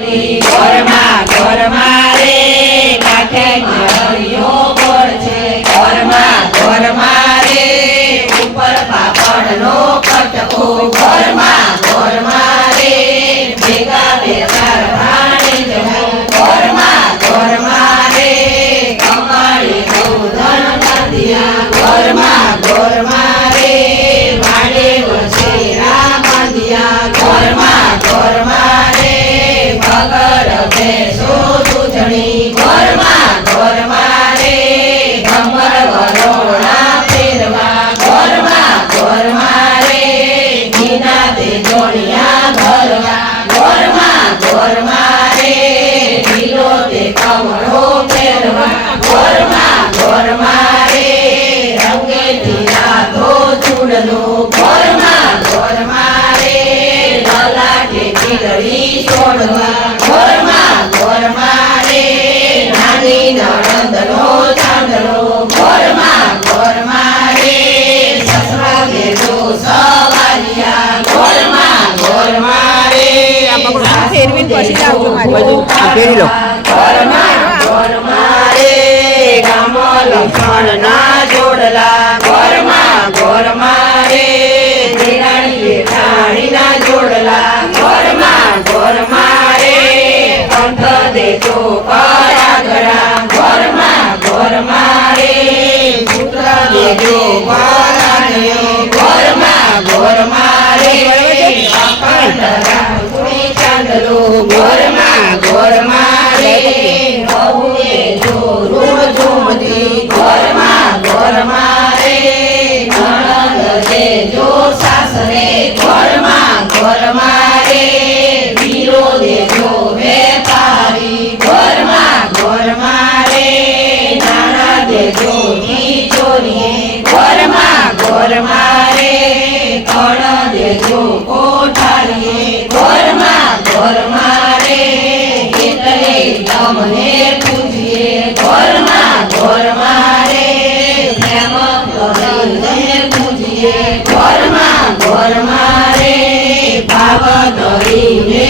ઘરમાં ઘરમાં રે કાંઠે હરિયો ગોળ છે ઘરમાં રે ઉપર પાપડનો કટકો ઘરમાં રે ભેગા ભેગા ભાણી જવું ઘરમાં રે કમાડી ગોધન બાંધ્યા ઘરમાં રે વાડે વસેરા બાંધ્યા ઘરમાં રે ભગર ભેંસો દૂધણી ઘરમાં રે ભમર વરોણા ફેરવા ઘરમાં રે ઘીના તે જોડિયા ભરવા ઘરમાં રે ઢીલો તે કમળો ફેરવા ઘરમાં રે રંગેથી રાધો ચૂડલો ઘરમાં રે લલાટે ખીલડી છોડવા ઘરમાં રે નાની નણંદનો ચાંદલો ઘરમાં રે સસરા દેજો સવારિયા ઘરમાં રે ફેરવીને પછી જ આવજો મારી ફેરી લો ઘરમાં રે ગામ લક્ષણના જોડલા ઘરમાં રે દેરાણી જેઠાણીના જોડલા ઘરમાં રે કંઠ દેજો પરાગરા ઘરમાં રે પુત્ર દેજો પરાગયો ઘરમાં રે અખંડ રાખુની ચાંદલો ઘરમાં રે બહુએ જો રૂમ ઝૂમતી ઘરમાં રે નણંદ દેજો સાસરે ઘરમાં રે વીરો દેજો વેપારી ઘરમાં રે નાના દેજો તિજોરીએ ઘરમાં રે કણ દેજો કોઠારીએ ઘરમાં રે એટલે તમને પૂજીએ ઘરમાં રે પ્રેમ કરીને પૂજીએ ઘરમાં રે ભાવ ધરીને